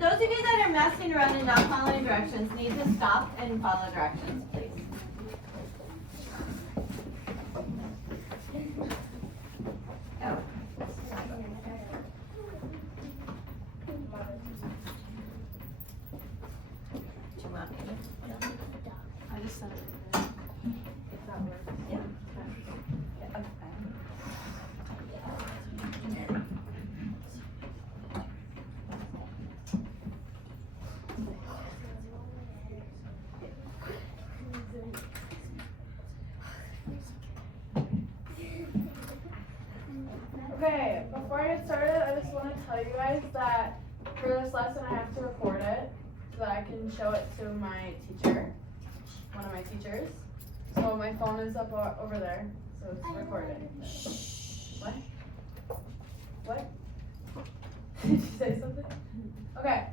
those of you that are messing around and not following directions need to stop and follow directions, please. Oh. Do you want me to? I just sent it. If that works. Yeah. Okay. Okay, before I get started, I just want to tell you guys that for this lesson I have to record it so that I can show it to my teacher, one of my teachers. So my phone is up over there, so it's recorded. What? What? Did you say something? Okay,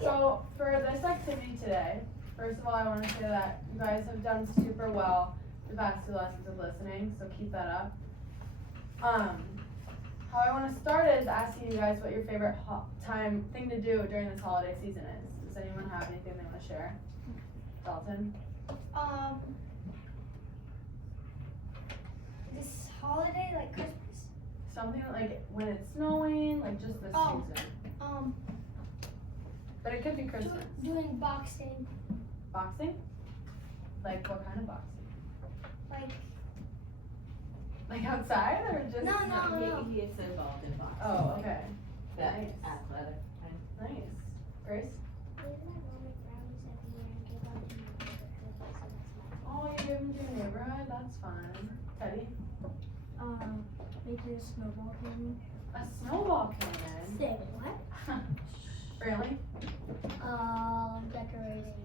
so for this activity today, first of all I want to say that you guys have done super well the past 2 lessons of listening, so keep that up. How I want to start is asking you guys what your favorite thing to do during this holiday season is. Does anyone have anything they want to share? Dalton? This holiday, like Christmas? Something like when it's snowing, like just this season. But it could be Christmas. Doing boxing. Boxing? Like what kind of boxing? Like outside or just? No. He is involved in boxing. Oh, okay. That Nice. athletic. Nice. Grace? Oh, you give them to your neighborhood? That's fun. Teddy? Making a snowball cannon. A snowball cannon? Say what? Really? Decorating.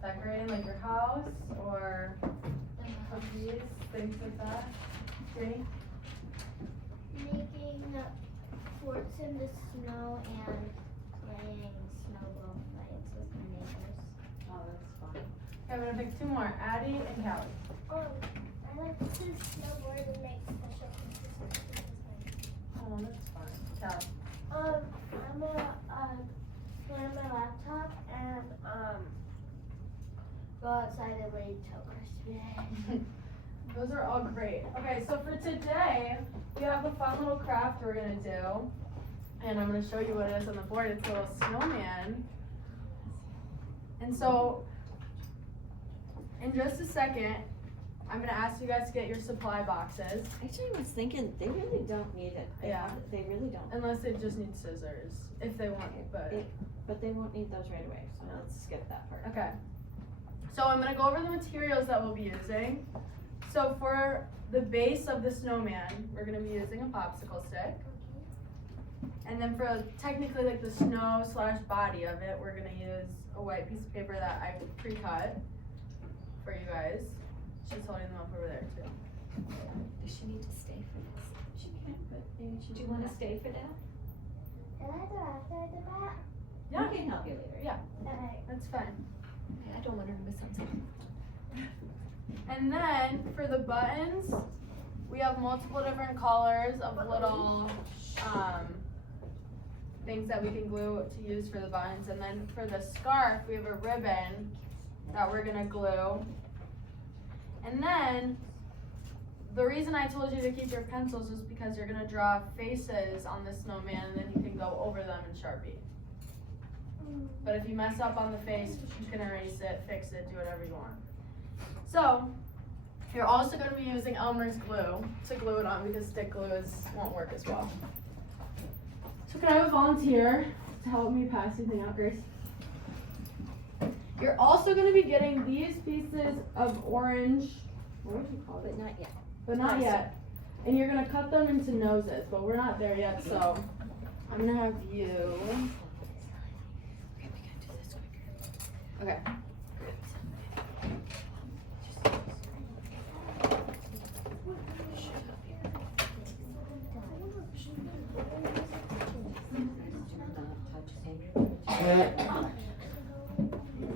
Decorating like your house or cookies, things like that? Jenny? Making forts in the snow and playing snowball fights with my neighbors. Oh, that's fun. Okay, I'm gonna pick 2 more. Addie and Callie. I like to snowboard and make special pieces. Oh, that's fun. Callie. I'm gonna play on my laptop and go outside and wait till Christmas. Those are all great. Okay, so for today, we have a fun little craft we're gonna do. And I'm gonna show you what it is on the board. It's a little snowman. And so, in just a second, I'm gonna ask you guys to get your supply boxes. Actually, I was thinking they really don't need it. They really don't. Unless they just need scissors, if they want it, But they won't need those right away, so let's skip that part. Okay. So I'm gonna go over the materials that we'll be using. So for the base of the snowman, we're gonna be using a popsicle stick. And then for technically like the snow / body of it, we're gonna use a white piece of paper that I pre-cut for you guys. She's holding them up over there too. Does she need to stay for this? She can, but maybe she. Do you want to stay for that? Can I do after I do that? Yeah. We can help you later. Yeah. Alright. That's fine. I don't want her to miss something. And then for the buttons, we have multiple different colors of little things that we can glue to use for the buttons. And then for the scarf, we have a ribbon that we're gonna glue. And then the reason I told you to keep your pencils is because you're gonna draw faces on the snowman and then you can go over them in Sharpie. But if you mess up on the face, you can erase it, fix it, do whatever you want. So, you're also going to be using Elmer's glue to glue it on because stick glue won't work as well. So can I have a volunteer to help me pass anything out, Grace? You're also going to be getting these pieces of orange, what would you call it? But not yet. But not yet. And you're going to cut them into noses, but we're not there yet, so I'm going to have you. Okay.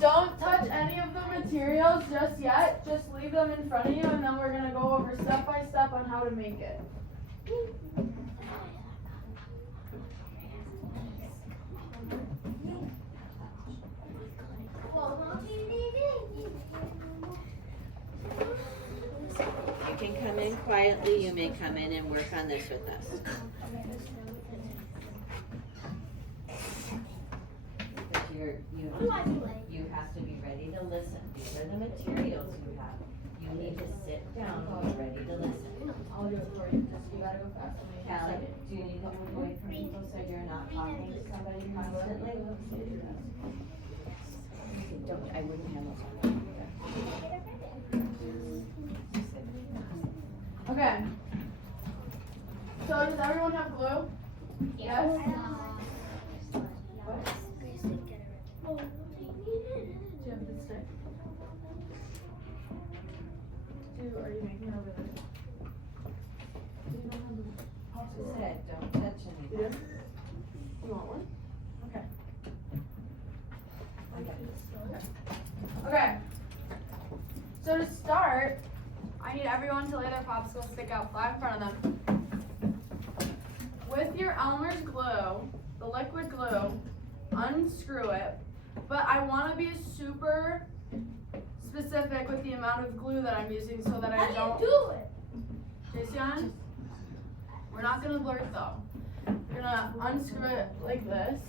Don't touch any of the materials just yet. Just leave them in front of you and then we're going to go over step by step on how to make it. can come in quietly, you may come in and work on this with us. But you have to be ready to listen. These are the materials you have. You need to sit down and be ready to listen. I'll do it for you, just you gotta go fast. Callie, do you need to move away from people so you're not talking to somebody constantly? I wouldn't handle something. Okay. So does everyone have glue? Yes? Do you have the stick? Are you making it over there? Just said, don't touch You anything. do? You want one? Okay. Okay. So to start, I need everyone to lay their popsicle stick out flat in front of them. With your Elmer's glue, the liquid glue, unscrew it. But I want to be super specific with the amount of glue that I'm using so that I don't. do it? Jason, we're not gonna blur it though. You're gonna unscrew it like this.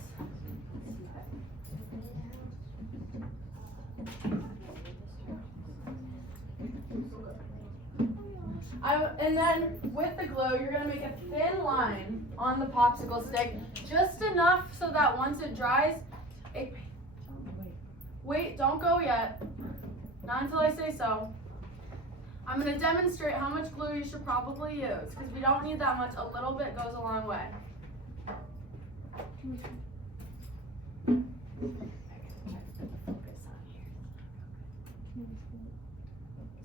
And then with the glue, you're gonna make a thin line on the popsicle stick, just enough so that once it dries, wait, don't go yet. Not until I say so. I'm gonna demonstrate how much glue you should probably use, because we don't need that much. A little bit goes a long way.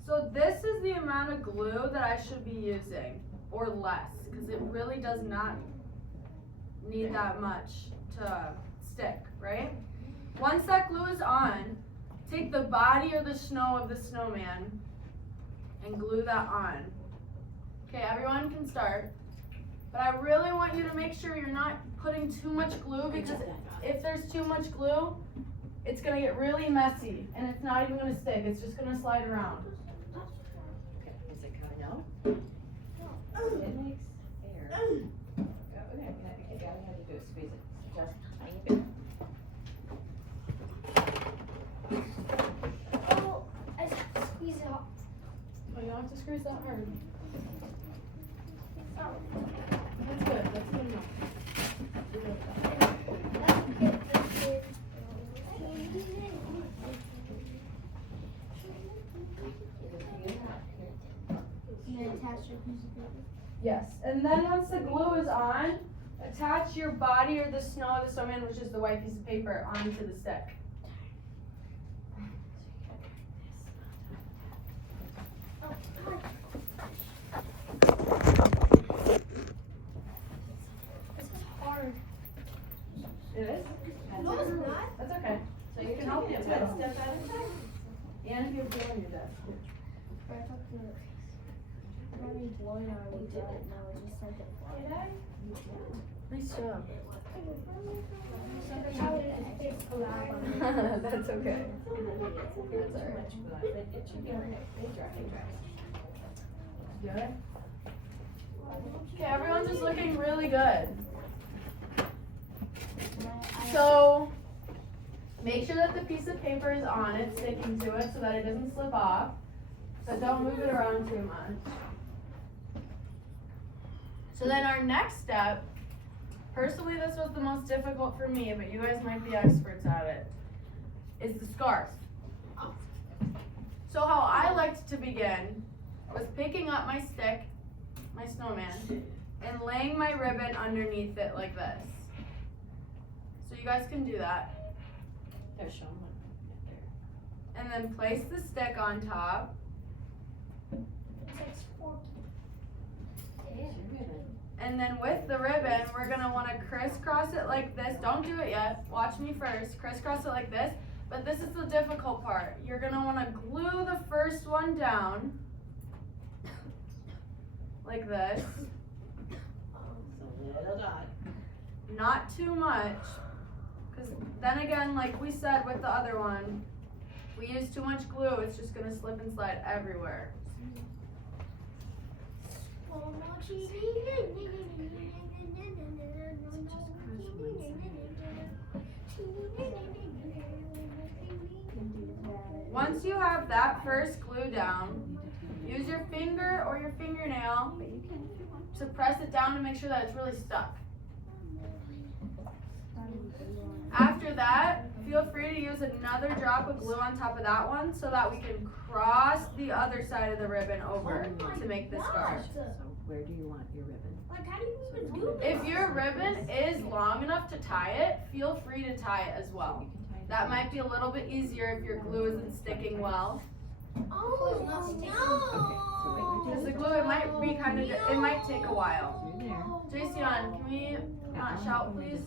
So this is the amount of glue that I should be using, or less, because it really does not need that much to stick, right? Once that glue is on, take the body or the snow of the snowman and glue that on. Okay, everyone can start. But I really want you to make sure you're not putting too much glue, because if there's too much glue, it's gonna get really messy and it's not even gonna stick, it's just gonna slide around. Okay, is it coming out? It makes air. Okay, all you have to do is squeeze it just a tiny bit. Oh, I squeeze it off. Oh, you don't have to squeeze that hard. That's good, that's good enough. Yes, and then once the glue is on, attach your body or the snow of the snowman, which is the white piece of paper, onto the stick. This is hard. It is? No, it's not. That's okay. So you can help you One step at a time. and you're doing your best. Nice job. That's okay. That's alright. Good. Okay, everyone's just looking really good. So make sure that the piece of paper is on it, sticking to it so that it doesn't slip off. But don't move it around too much. So then our next step, personally this was the most difficult for me, but you guys might be experts at it, is the scarf. So how I liked to begin was picking up my stick, my snowman, and laying my ribbon underneath it like this. So you guys can do that. They're showing one right there. And then place the stick on top. Here's your ribbon. And then with the ribbon, we're gonna wanna crisscross it like this. Don't do it yet, watch me first. Crisscross it like this, but this is the difficult part. You're gonna wanna glue the first one down, like this. So little dot. Not too much, because then again, like we said with the other one, we use too much glue, it's just gonna slip and slide everywhere. Once you have that first glue down, use your finger or your fingernail to press it down to make sure that it's really stuck. After that, feel free to use another drop of glue on top of that one so that we can cross the other side of the ribbon over to make the scarf. So where do you want your ribbon? Like, how do you even do this? If your ribbon is long enough to tie it, feel free to tie it as well. That might be a little bit easier if your glue isn't sticking well. Oh, no. Because the glue, it might be kind of, it might take a while. Through there. Jason, can we not shout, please?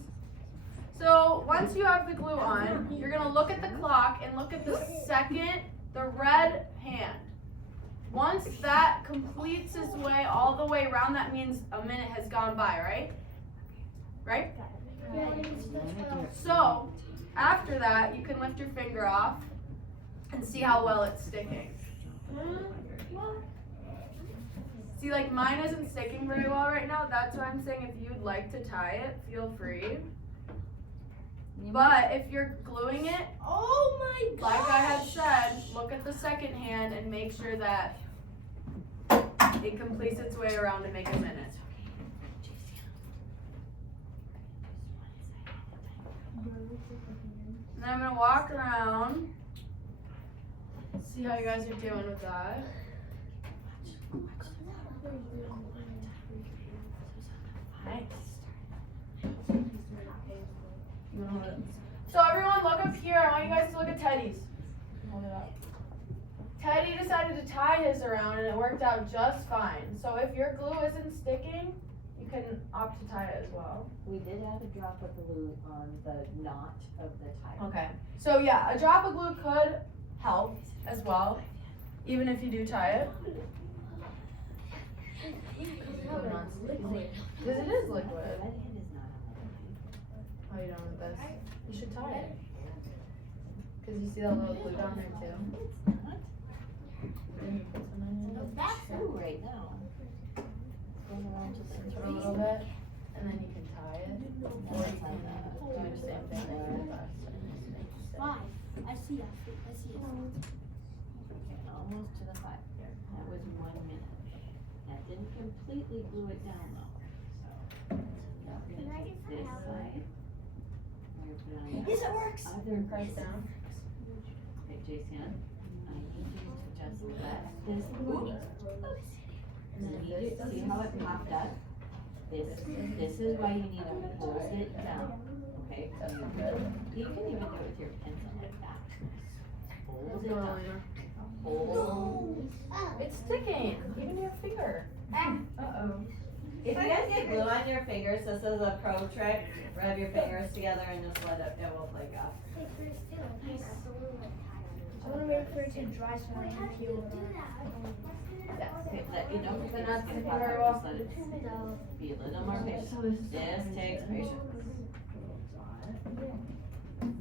So once you have the glue on, you're gonna look at the clock and look at the red hand. Once that completes its way all the way around, that means a minute has gone by, right? Right? So after that, you can lift your finger off and see how well it's sticking. See, like mine isn't sticking very well right now. That's why I'm saying if you'd like to tie it, feel free. But if you're gluing it, Oh my god. like I had said, look at the second hand and make sure that it completes its way around to make a minute. And then I'm gonna walk around, see how you guys are doing with that. Nice. So everyone look up here. I want you guys to look at Teddy's. Hold it up. Teddy decided to tie his around and it worked out just fine. So if your glue isn't sticking, you can opt to tie it as well. We did add a drop of glue on the knot of the tie. Okay. So yeah, a drop of glue could help as well, even if you do tie it. Because it is liquid. Red hand is not on How are you doing with this? You should tie it. Because you see that little glue down there too. the knot. Then you put some in it. That's true right now. Going around to the For a little bit, and then you can tie it. Or you can do the same thing that you did last time. Just make it stick. I see it. Okay, almost to the 5 there. That was 1 minute. That didn't completely glue it down though. So now we're gonna take this side. We're gonna put it on Yes, the it works. other Press piece. down. Okay, Jason, I need you to just let this glue. And then You need to see how it popped up. This is why you need to hold it down. Okay, so you can even do it with your pencil like that. Hold it down. Hold. It's sticking. Even your finger. Uh-oh. If you guys get glue on your fingers, this is a pro trick. Rub your fingers together and just let it will flake off. I want to wait for it to dry so I can peel it Yes, okay, let you know if Then it's that's gonna the pop very up, well. just let it be a little more patient. This takes patience.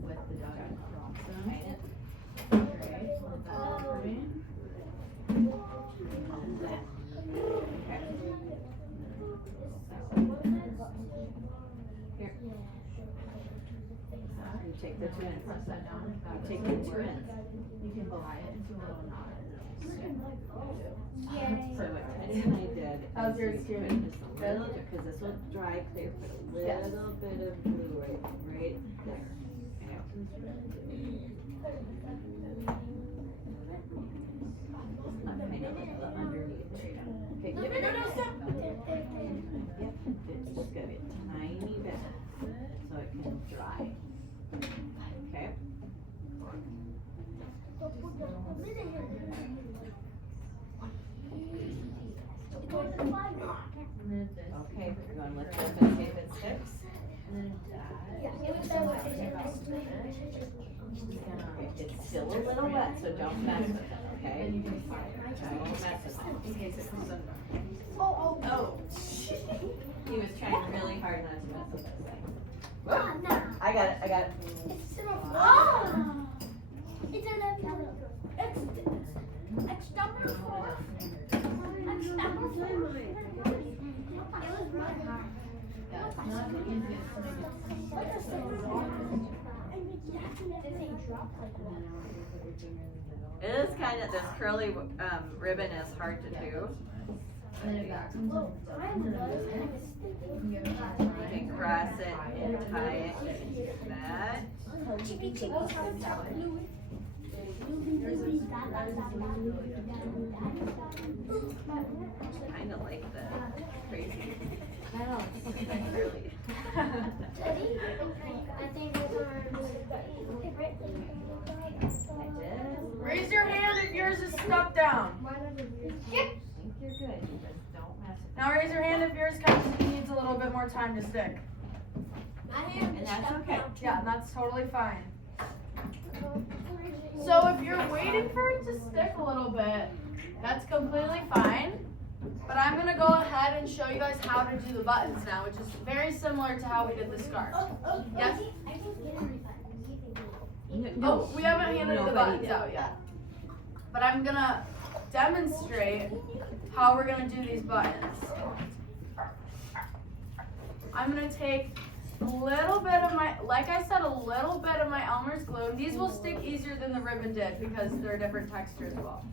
With the dog. Awesome. Right it. Great. Hold that up for me. Okay. Here. You take the 2 ends. Press that down. You take the 2 ends. You can tie it into a little knot. So what Teddy and I did. How's is yours we put doing? just a little, because this will dry clear, put a little bit of glue right there. I'm kind of underneath there. Okay, give it a step. Yep, it's just gonna be a tiny bit, so it can dry. Okay? Okay, we're gonna lift up and see if it sticks. It's still a little wet, so don't mess with it, okay? And you can tie it. Don't mess with it. In case it comes undone. Oh, he was trying really hard not to mess with this thing. I got it. It's number 4. It's number 4. Yeah, it's not the easiest to make it. It is kind of, this curly ribbon is hard to do. And then it vacuums up. You can cross it and tie it like that. Kind of like the crazy. I know. Curly. Raise your hand if yours is stuck down. I think you're good. You just don't mess it. Now raise your hand if yours kind of needs a little bit more time to stick. And that's okay. Yeah, that's totally fine. So if you're waiting for it to stick a little bit, that's completely fine. But I'm gonna go ahead and show you guys how to do the buttons now, which is very similar to how we did the scarf. Yes? Oh, we haven't handed the buttons out yet. But I'm gonna demonstrate how we're gonna do these buttons. I'm gonna take a little bit of my, like I said, a little bit of my Elmer's glue. And these will stick easier than the ribbon did because they're different texture as well.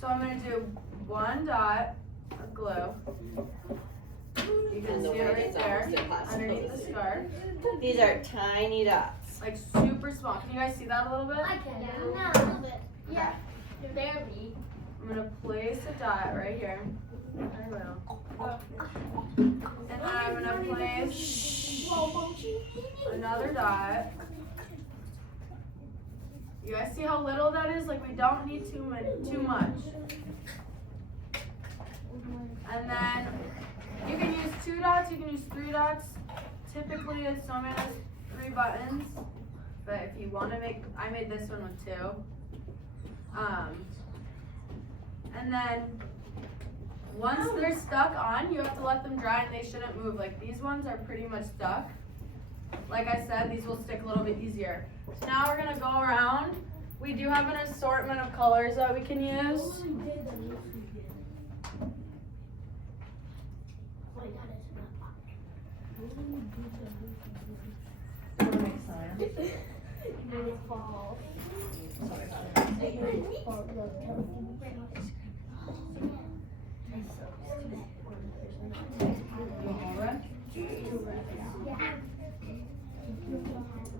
So I'm gonna do one dot of glue. You can see it right there underneath the scarf. These are tiny dots. Like super small. Can you guys see that a little bit? Yeah, barely. I'm gonna place a dot right here. I will. And then I'm gonna place another dot. You guys see how little that is? Like we don't need too much. And then you can use 2 dots, you can use 3 dots. Typically a snowman has 3 buttons. But if you want to make, I made this one with 2. And then once they're stuck on, you have to let them dry and they shouldn't move. Like these ones are pretty much stuck. Like I said, these will stick a little bit easier. So now we're gonna go around. We do have an assortment of colors that we can use.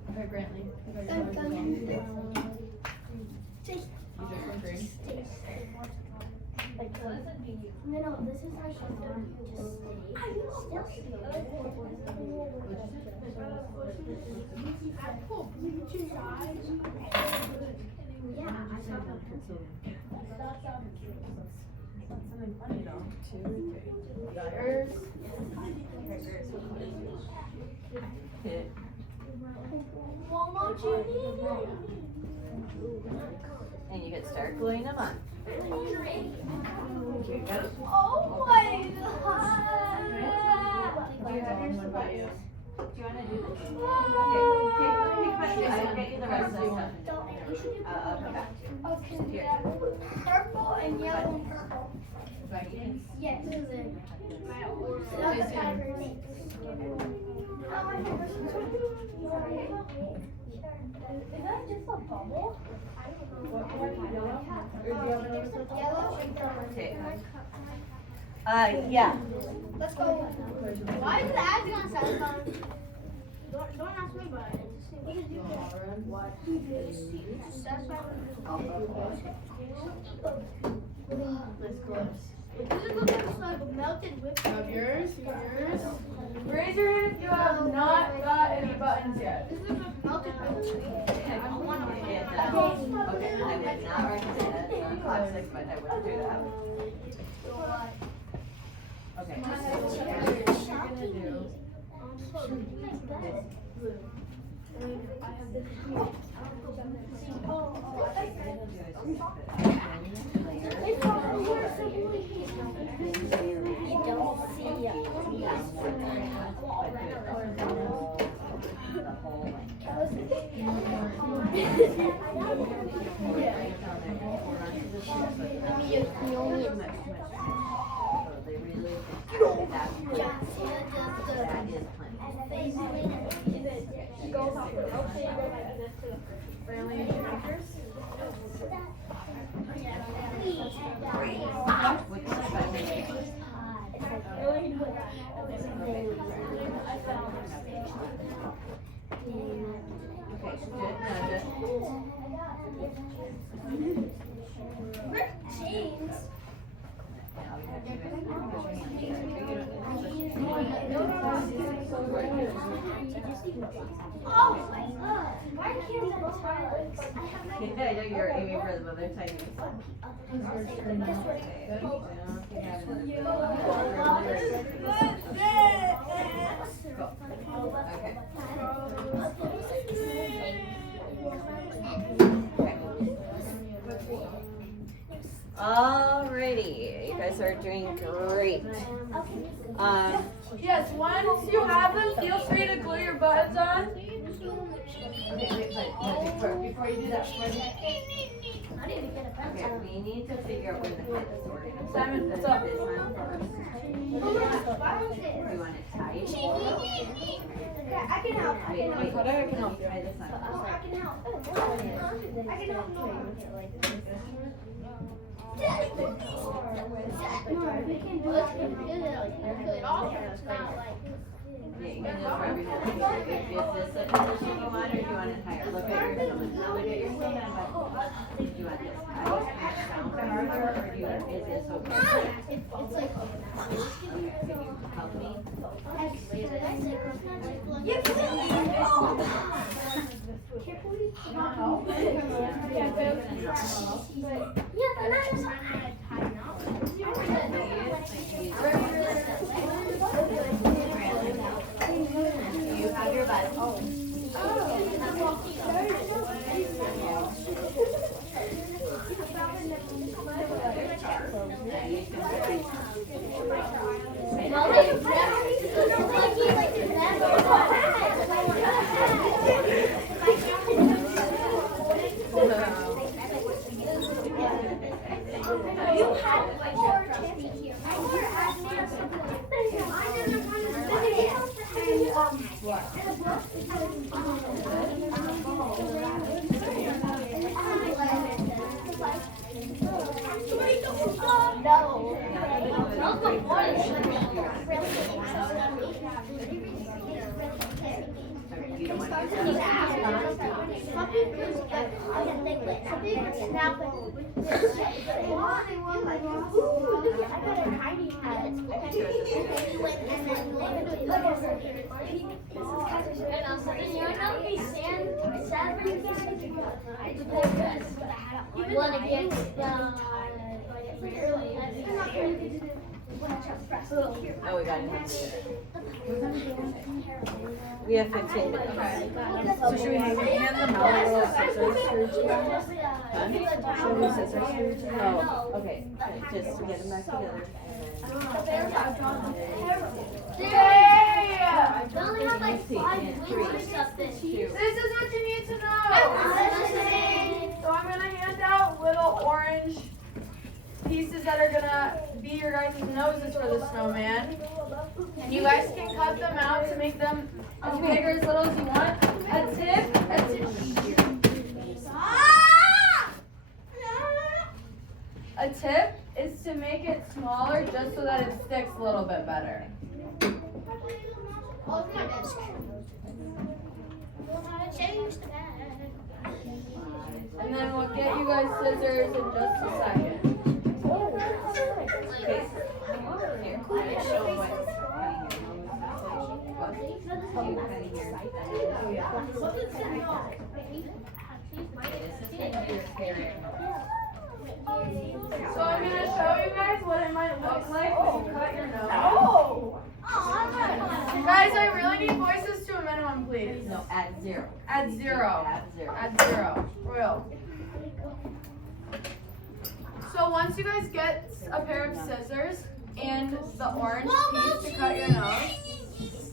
Okay, Brantley. No, this is how she's doing Something funny though. 2 or 3. Yours. And you can start gluing them on. Here you go. Oh my god! Do you have yours by you? Do you want to do this? Okay, pick I'll get you the rest of the stuff. I'll come back to you. Okay, yeah. Purple and yellow and purple. Vikings? Yes. That's the pattern. Is that just a bubble? Yellow and purple. Okay. Yeah. Let's go. Why is the ad on Satisfying? Don't ask me about it. What? This close. This is looking like melted whipped You have yours. Raise your hand if you have not got any buttons yet. This is a melted whipped cream. Okay, I would not recommend it. It's not toxic, but I wouldn't do that. Okay. What you're gonna do. Brantley, use your fingers. Okay, good, now just. James. Oh my god. Why can't I tell? I know you're aiming for the mother tiny. Alrighty, you guys are doing great. Yes, once you have them, feel free to glue your buttons on. Okay, before you do that, okay, we need to figure out where the head is. We're gonna Simon, put what's up? this one first. We want it tight. I can help. Wait, I can help you. try this one. I can help. I can help. Yeah, you can just rub your head. Is this the position you want, or do you want it higher? Look at your stomach. Now look at your stomach. Do you want this tight, down farther, or do you want, is this okay? Can you help me? You have your butt. Oh, we got it. We have 15 minutes. So should we hand them out a little scissors for each one? Huh? Should we scissors for each one? Oh, okay. Just get them back together. They only have like 5 weeks or something. This is what you need to know. So I'm gonna hand out little orange pieces that are gonna be your guys' noses for the snowman. And you guys can cut them out to make them as big or as little as you want. A tip is to make it smaller just so that it sticks a little bit better. Oh, my desk. Change the bag. And then we'll get you guys scissors in just a second. Okay. Here, I show what's cutting your nose. What? You cutting your. Oh yeah. This is gonna be your favorite. So I'm gonna show you guys what it might look like when you cut your nose. Guys, I really need voices to a minimum, please. No, add 0. Add 0. Add 0. Add 0. Royal. So once you guys get a pair of scissors and the orange piece to cut your nose,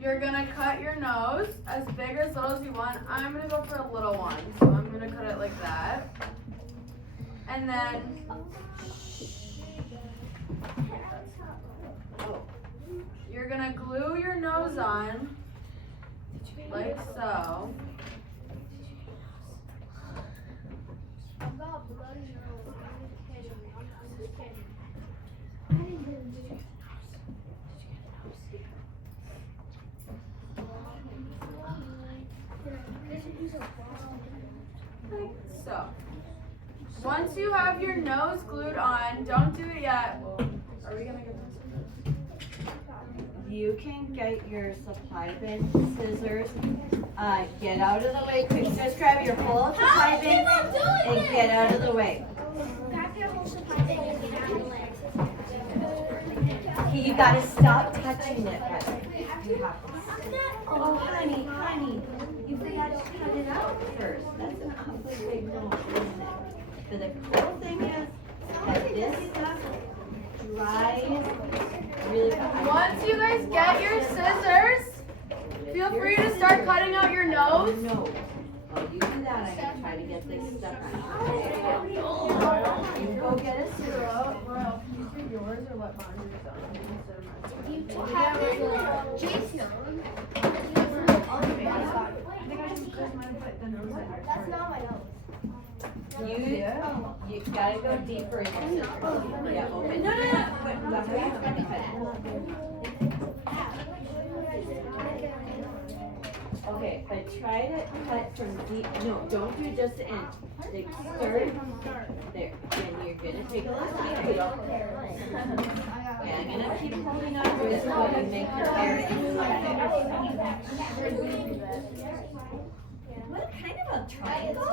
you're gonna cut your nose as big or as little as you want. I'm gonna go for a little one, so I'm gonna cut it like that. And then you're gonna glue your nose on, like so. So, once you have your nose glued on, don't do it yet. Are we gonna get this? You can get your supply bin scissors. Get out of the way quick. Just grab your whole supply bin and get out of the way. Grab your whole supply bag and get out of the way. You gotta stop touching it. You have to. Oh, honey, you forgot to cut it out first. That's an awfully big no, isn't it? But the cool thing is that this stuff dries really fast. Once you guys get your scissors, feel free to start cutting out your nose. No. While you do that, I'm gonna try to get this stuff on. You go get a scissors. Royal, can you do yours or let mine do some instead of mine? You have Jason. That's not my nose. You gotta go deeper in your scissors. Yeah, open. No. Okay, but try to cut from deep. No, don't do just the end. Like start there. Then you're gonna take a little sweet wheel. Okay, I'm gonna keep holding on to this while you make your hair. What kind of a triangle?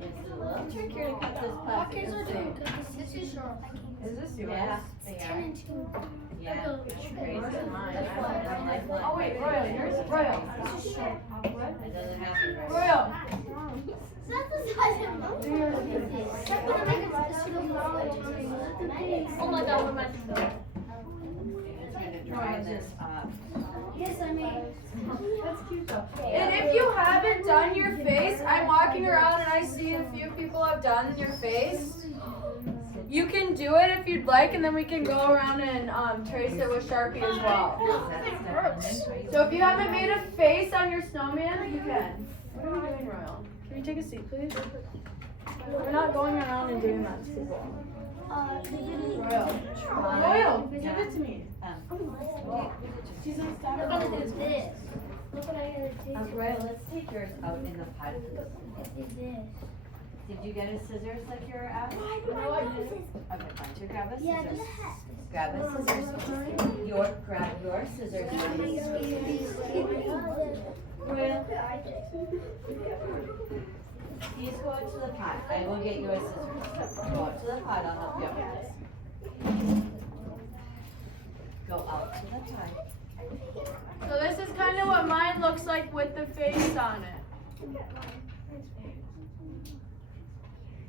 It's a little trickier to cut this plastic. This is short. Is this yours? Yeah. 10 and 2. Yeah. Crazy. Yours is mine. Like what? Oh wait, Royal, yours is Royal. This is short. It doesn't have to. Royal. That's the size of my Oh my god, what am I doing? I'm trying to dry this up. Yes, I mean. That's cute though. And if you haven't done your face, I'm walking around and I see a few people have done your face. You can do it if you'd like, and then we can go around and trace it with Sharpie as well. So if you haven't made a face on your snowman, you can. What are we doing, Royal? Can you take a seat, please? We're not going around and doing that to people. Royal, give it to me. She's not Look at this. Look what I gotta do. Royal, let's take yours out in the pot. It's this. Did you get a scissors like you're at? Why do I do this? Okay, why don't you grab a Yeah, scissors? do that. Grab a scissors. Grab your scissors. Royal, please go out to the pot. I will get you a scissors. Go out to the pot, I'll help you out with this. Go out to the pot. So this is kind of what mine looks like with the face on it.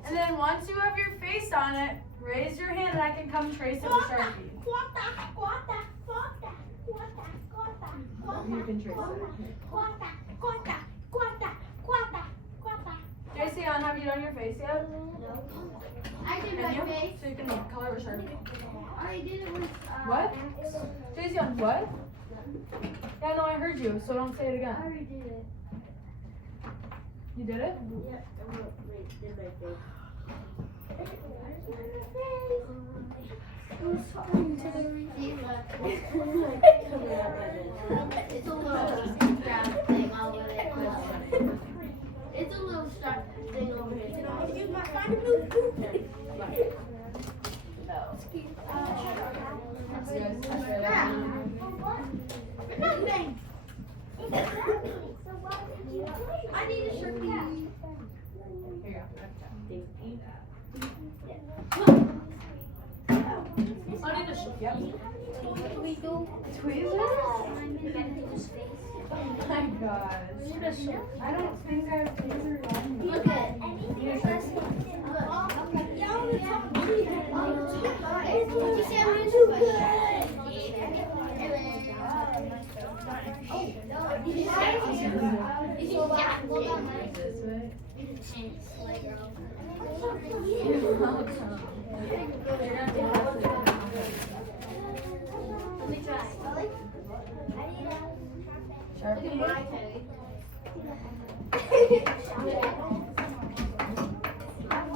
And then once you have your face on it, raise your hand and I can come trace it with Sharpie. You can trace it. JC, have you done your face yet? No. I did Can my you? face. So you can color it with Sharpie. I did it with What? JC, what? Yeah, no, I heard you, so don't say it I again. already did it. You did it? Yeah, did my face. It's a little strap thing over there. It's a little strap thing over here. I need a Sharpie. Here you go. I need a yep. Tweezers? Oh my gosh. I don't think I have tweezers on me. Look at it. Did you see I'm too good? Let me try. Sharpie?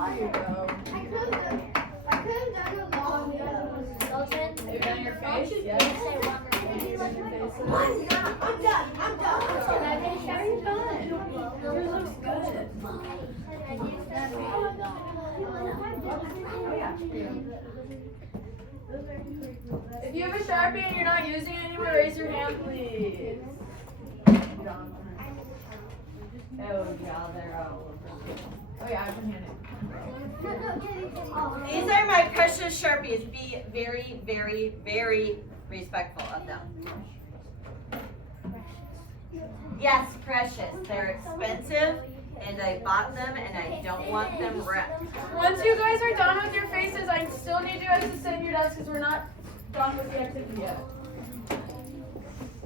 There you go. I could have done a long Have you done your face? Yes. I'm done. If you have a Sharpie and you're not using it anymore, raise your hand, please. Oh, yeah, they're all over. Oh yeah, I can hand it. These are my precious Sharpies. Be very, very, very respectful of them. Yes, precious. They're expensive, and I bought them, and I don't want them ripped. Once you guys are done with your faces, I still need you guys to sit in your desks because we're not done with the activity yet.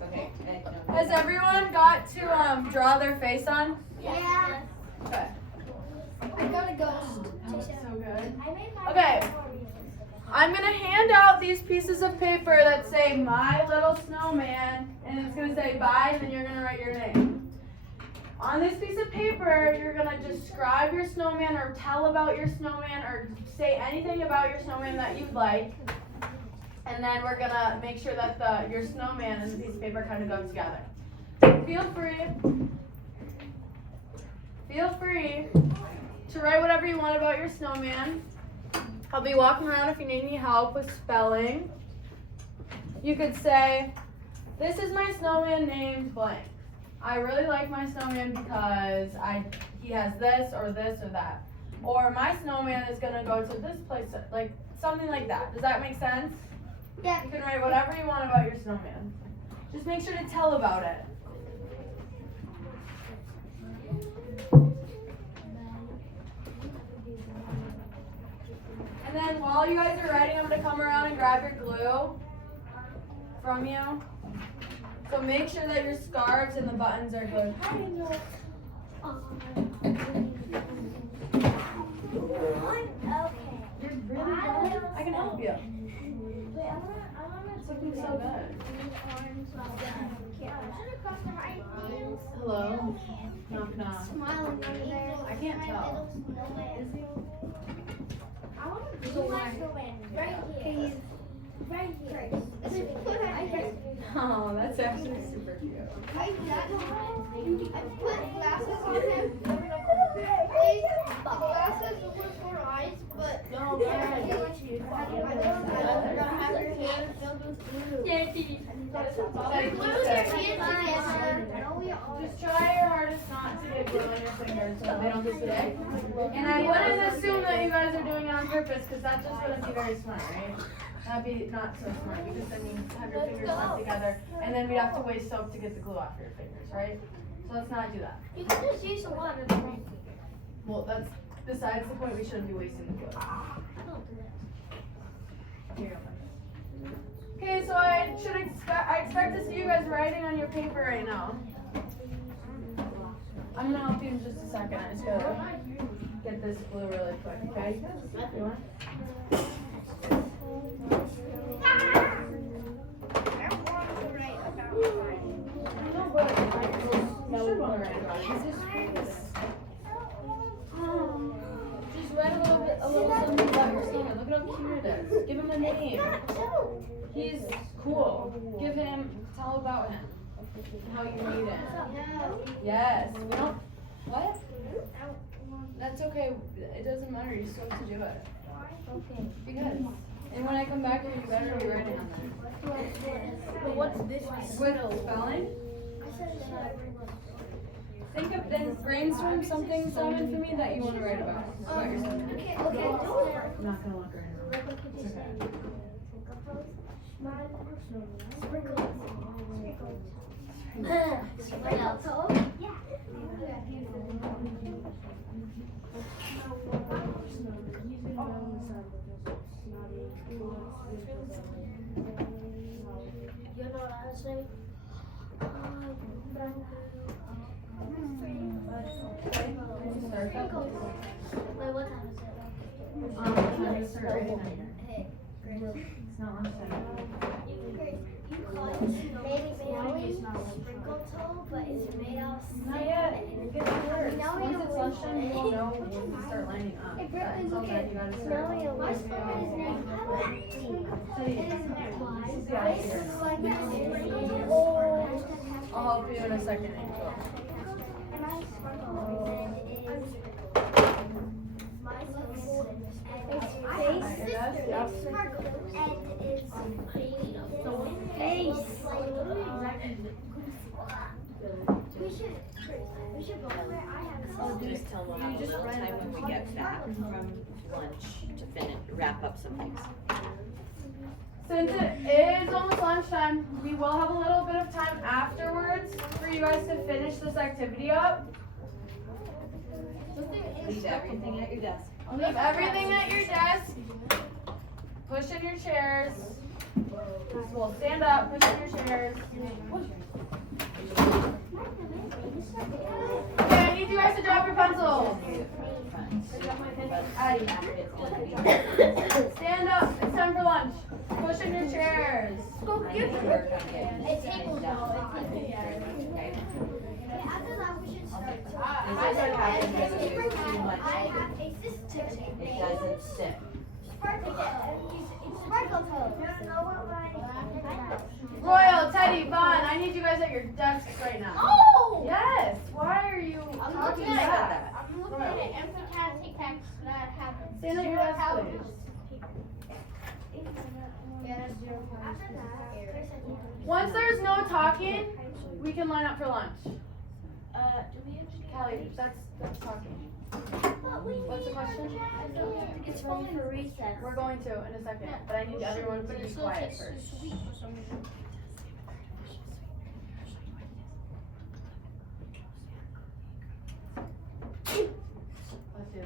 Okay. Has everyone got to draw their face on? Yeah. Okay. I got a ghost. So good. I made my Okay. I'm gonna hand out these pieces of paper that say "My Little Snowman," and it's gonna say "Bye," and then you're gonna write your name. On this piece of paper, you're gonna describe your snowman or tell about your snowman or say anything about your snowman that you'd like. And then we're gonna make sure that your snowman and the piece of paper kind of go together. Feel free to write whatever you want about your snowman. I'll be walking around if you need any help with spelling. You could say, "This is my snowman named blank. I really like my snowman because he has this or that. Or my snowman is gonna go to this place," like something like that. Does that make sense? Yeah. You can write whatever you want about your snowman. Just make sure to tell about it. And then while you guys are writing, I'm gonna come around and grab your glue from you. So make sure that your scarves and the buttons are glued. Hi, Angel. Okay. You're really good. I can help you. Wait, I wanna It's looking so good. Hello. Knock knock. Smiling over there. I can't tell. Is he? I want to do my snowman right here. Right here. Oh, that's actually super cute. I put glasses on him. Glasses with 4 eyes, but no, I don't have your hand filled with glue. Just try your hardest not to get glue on your fingers so they don't get stick. And I wouldn't assume that you guys are doing it on purpose because that just wouldn't be very smart, right? That'd be not so smart because then you have your fingers stuck together and then we'd have to waste soap to get the glue off your fingers, right? So let's not do that. You can just use some water. Well, that's besides the point. We shouldn't be wasting the glue. Here you go. Okay, so I expect to see you guys writing on your paper right now. I'm gonna help you in just a second. I just gotta get this glue really quick, okay? You want? Just write a little something about your snowman. Look at how cute it is. Give him a name. He's cool. Tell about him. How you made him. Yes. We don't. What? That's okay. It doesn't matter. You still have to do it. Okay. Because. And when I come back, you better be writing on there. What's this? With spelling? Think of then brainstorm something, Simon, for me that you want to write about yourself. Okay. I'm not gonna look right now. It's okay. You know what I would say? Wait, what time is it? Hey, Grace. It's not lunchtime. Grace, you call it maybe sprinkle toe, but it's made out of Not yet. sand. Get to work. Now we Once know it's what lunchtime, you will it is. know when you start lining up. Hey, But until look then, at you gotta now start. we know my snowman is named Grace looks like a I'll help you in a second, Angel. Face Yep. and is We should go where I have. I'll just tell them we'll have a little time when we get back from lunch to finish, wrap up some things. Since it is almost lunchtime, we will have a little bit of time afterwards for you guys to finish this activity up. Leave everything at your desk. Leave everything at your desk. Push in your chairs. We'll stand up, push in your chairs. Okay, I need you guys to drop your pencils. Addie. Stand up, it's time for lunch. Push in your chairs. It tables though. After that, we should start. This is what happens when you do too much. I have a sister. It doesn't stick. Sparkle toes. Royal, Teddy, Vaughn, I need you guys at your desks right now. Oh! Yes, why are you I'm talking looking like at that? I'm looking at it. Fantastic facts that happen. Stand at your desk, please. After that, Once there's no talking, we can line up for lunch. Callie, that's talking. What's the question? It's falling for recess. We're going to in a second, but I need everyone to be quiet first. Bless you.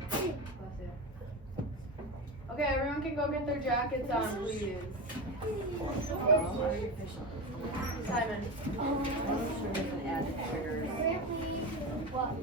Bless you. Okay, everyone can go get their jackets on, please. Simon. Added triggers. What?